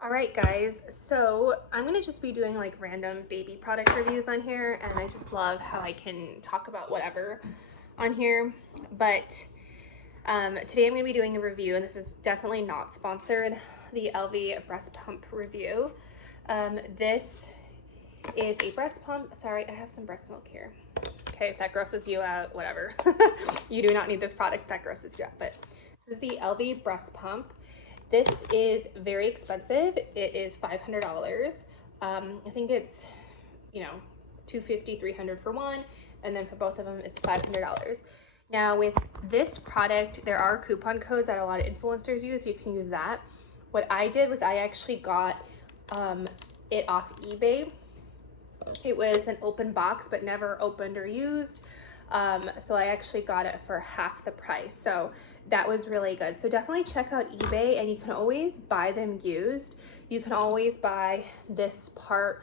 All right, guys, so I'm gonna just be doing like random baby product reviews on here, and I just love how I can talk about whatever on here. But today I'm gonna be doing a review, and this is definitely not sponsored, the Elvie breast pump review. This is a breast pump. Sorry, I have some breast milk here. Okay, if that grosses you out, whatever. You do not need this product, that grosses you out. But this is the Elvie breast pump. This is very expensive. It is $500. I think it's, you know, $250, $300 for one, and then for both of them, it's $500. Now, with this product, there are coupon codes that a lot of influencers use. You can use that. What I did was I actually got it off eBay. It was an open box, but never opened or used. So I actually got it for half the price. So that was really good. So definitely check out eBay, and you can always buy them used. You can always buy this part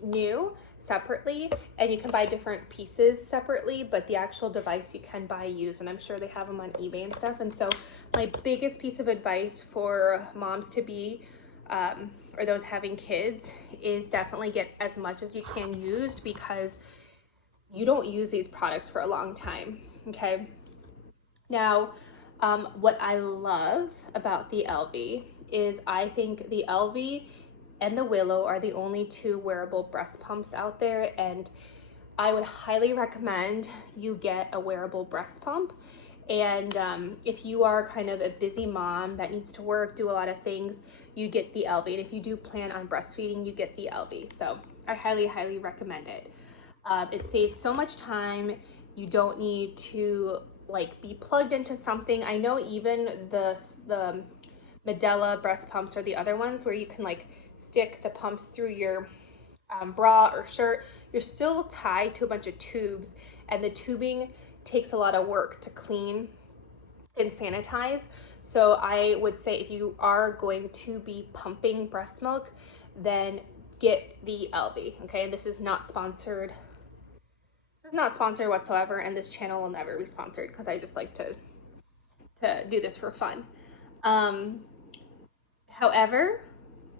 new separately, and you can buy different pieces separately, but the actual device you can buy used, and I'm sure they have them on eBay and stuff. And so my biggest piece of advice for moms to be or those having kids is definitely get as much as you can used, because you don't use these products for a long time. Okay. Now, what I love about the Elvie is I think the Elvie and the Willow are the only two wearable breast pumps out there, and I would highly recommend you get a wearable breast pump. And if you are kind of a busy mom that needs to work, do a lot of things, you get the Elvie. And if you do plan on breastfeeding, you get the Elvie. So I highly, highly recommend it. It saves so much time. You don't need to like be plugged into something. I know even the Medela breast pumps or the other ones where you can like stick the pumps through your bra or shirt, you're still tied to a bunch of tubes, and the tubing takes a lot of work to clean and sanitize. So I would say if you are going to be pumping breast milk, then get the Elvie. Okay, this is not sponsored. This is not sponsored whatsoever, and this channel will never be sponsored because I just like to do this for fun. However,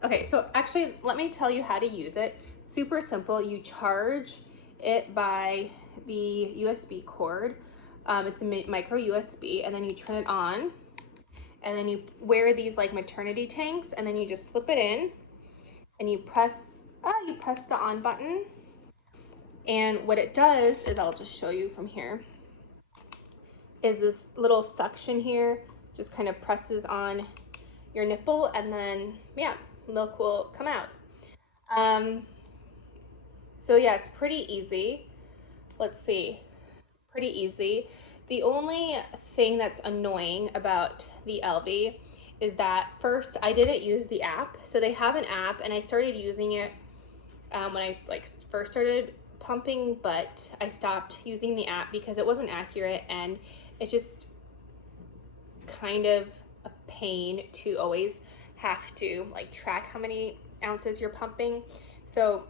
okay, so actually, let me tell you how to use it. Super simple. You charge it by the USB cord. It's a micro USB, and then you turn it on, and then you wear these like maternity tanks, and then you just slip it in, and you press the on button. And what it does is, I'll just show you from here, is this little suction here just kind of presses on your nipple, and then yeah, milk will come out. So yeah, it's pretty easy. Let's see, pretty easy. The only thing that's annoying about the Elvie is that first I didn't use the app. So they have an app, and I started using it when I like first started pumping, but I stopped using the app because it wasn't accurate, and it's just kind of a pain to always have to like track how many ounces you're pumping. So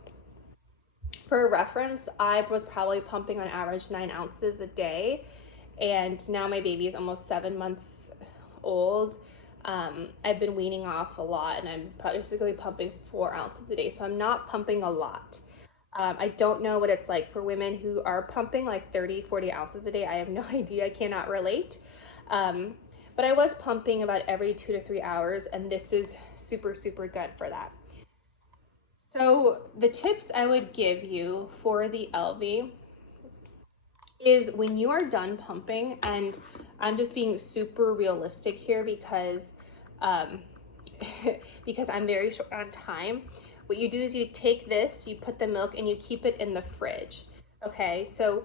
for reference, I was probably pumping on average 9 ounces a day, and now my baby is almost 7 months old. I've been weaning off a lot, and I'm basically pumping 4 ounces a day, so I'm not pumping a lot. I don't know what it's like for women who are pumping like 30, 40 ounces a day. I have no idea. I cannot relate. But I was pumping about every 2 to 3 hours, and this is super, super good for that. So the tips I would give you for the Elvie is when you are done pumping, and I'm just being super realistic here because because I'm very short on time. What you do is you take this, you put the milk, and you keep it in the fridge. Okay, so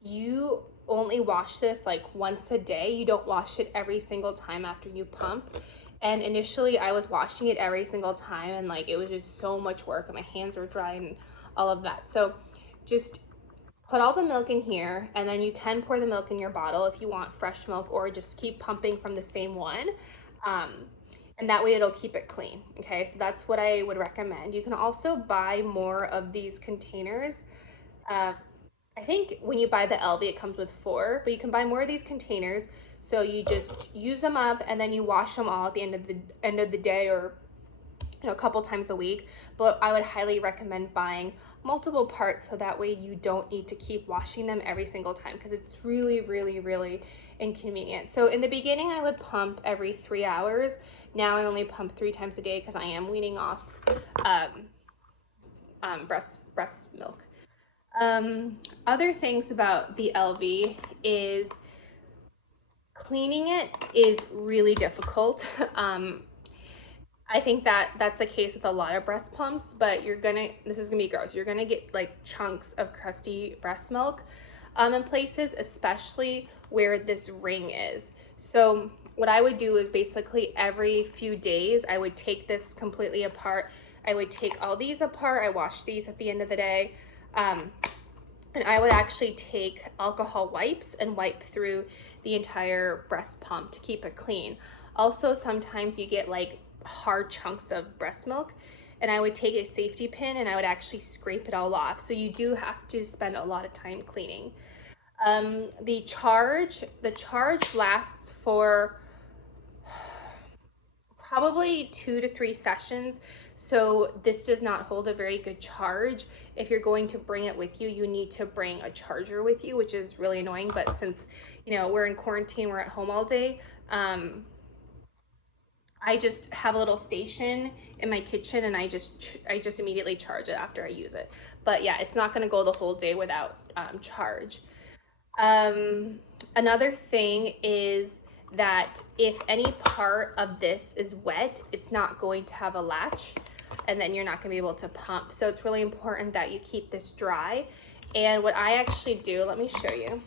you only wash this like once a day. You don't wash it every single time after you pump. And initially I was washing it every single time, and like it was just so much work, and my hands were dry and all of that. So just put all the milk in here, and then you can pour the milk in your bottle if you want fresh milk, or just keep pumping from the same one. And that way it'll keep it clean. Okay, so that's what I would recommend. You can also buy more of these containers. I think when you buy the Elvie, it comes with 4, but you can buy more of these containers. So you just use them up, and then you wash them all at the end of the day, or a couple times a week, but I would highly recommend buying multiple parts so that way you don't need to keep washing them every single time, because it's really inconvenient. So in the beginning I would pump every 3 hours. Now I only pump 3 times a day because I am weaning off breast milk. Other things about the Elvie is cleaning it is really difficult. I think that that's the case with a lot of breast pumps, but this is gonna be gross, you're gonna get like chunks of crusty breast milk in places, especially where this ring is. So what I would do is basically every few days, I would take this completely apart. I would take all these apart. I wash these at the end of the day. And I would actually take alcohol wipes and wipe through the entire breast pump to keep it clean. Also, sometimes you get like hard chunks of breast milk, and I would take a safety pin and I would actually scrape it all off. So you do have to spend a lot of time cleaning. The charge lasts for probably 2 to 3 sessions. So this does not hold a very good charge. If you're going to bring it with you, you need to bring a charger with you, which is really annoying. But since, you know, we're in quarantine, we're at home all day, I just have a little station in my kitchen, and I just immediately charge it after I use it. But yeah, it's not going to go the whole day without charge. Another thing is that if any part of this is wet, it's not going to have a latch, and then you're not going to be able to pump. So it's really important that you keep this dry. And what I actually do, let me show you.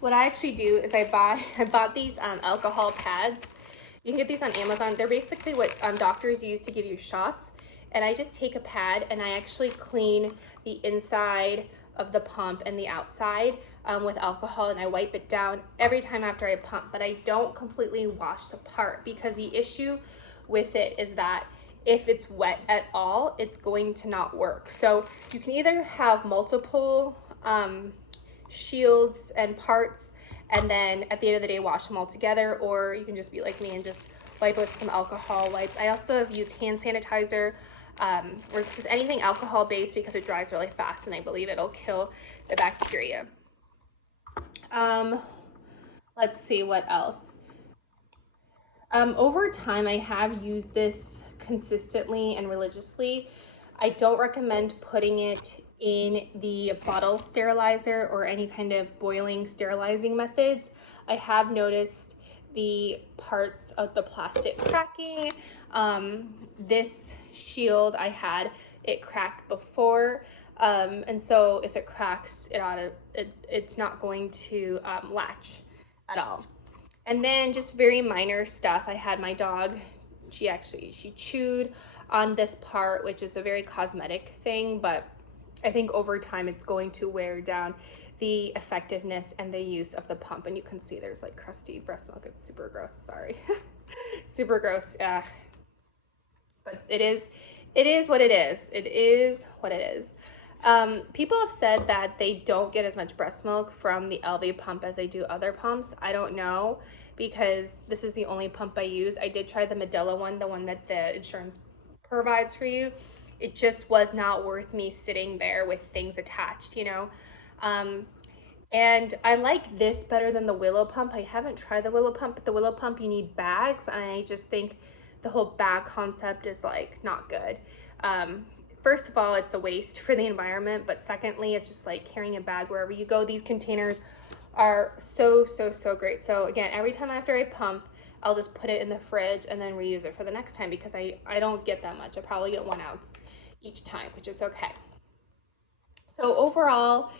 What I actually do is I bought these alcohol pads. You can get these on Amazon. They're basically what doctors use to give you shots. And I just take a pad and I actually clean the inside of the pump and the outside with alcohol, and I wipe it down every time after I pump. But I don't completely wash the part, because the issue with it is that if it's wet at all, it's going to not work. So you can either have multiple shields and parts, and then at the end of the day wash them all together, or you can just be like me and just wipe with some alcohol wipes. I also have used hand sanitizer, or just anything alcohol based, because it dries really fast and I believe it'll kill the bacteria. Let's see what else. Over time, I have used this consistently and religiously. I don't recommend putting it in the bottle sterilizer or any kind of boiling sterilizing methods. I have noticed the parts of the plastic cracking. This shield I had it crack before, and so if it cracks, it's not going to latch at all. And then just very minor stuff. I had my dog, she chewed on this part, which is a very cosmetic thing, but I think over time it's going to wear down the effectiveness and the use of the pump. And you can see there's like crusty breast milk. It's super gross, sorry. Super gross, yeah. But it is what it is. It is what it is. People have said that they don't get as much breast milk from the Elvie pump as they do other pumps. I don't know, because this is the only pump I use. I did try the Medela one, the one that the insurance provides for you. It just was not worth me sitting there with things attached, you know. And I like this better than the Willow pump. I haven't tried the Willow pump, but the Willow pump, you need bags, and I just think the whole bag concept is like not good. First of all, it's a waste for the environment, but secondly, it's just like carrying a bag wherever you go. These containers are so great. So again, every time after I pump, I'll just put it in the fridge and then reuse it for the next time, because I don't get that much. I probably get 1 ounce each time, which is okay. So overall,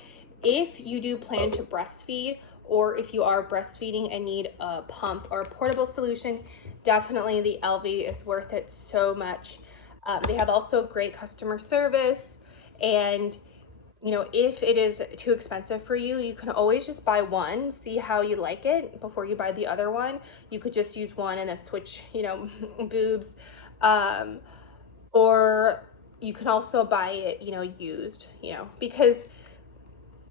if you do plan to breastfeed, or if you are breastfeeding and need a pump or a portable solution, definitely the Elvie is worth it so much. They have also great customer service, and you know, if it is too expensive for you, you can always just buy one, see how you like it before you buy the other one. You could just use one and then switch, you know, boobs. Or you can also buy it, you know, used, you know, because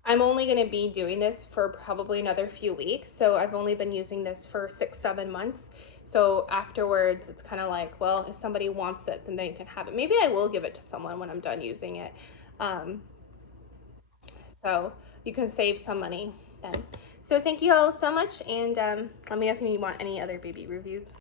I'm only going to be doing this for probably another few weeks. So I've only been using this for 6-7 months. So afterwards, it's kind of like, well, if somebody wants it, then they can have it. Maybe I will give it to someone when I'm done using it. Um, so you can save some money then. So thank you all so much, and let me know if you want any other baby reviews.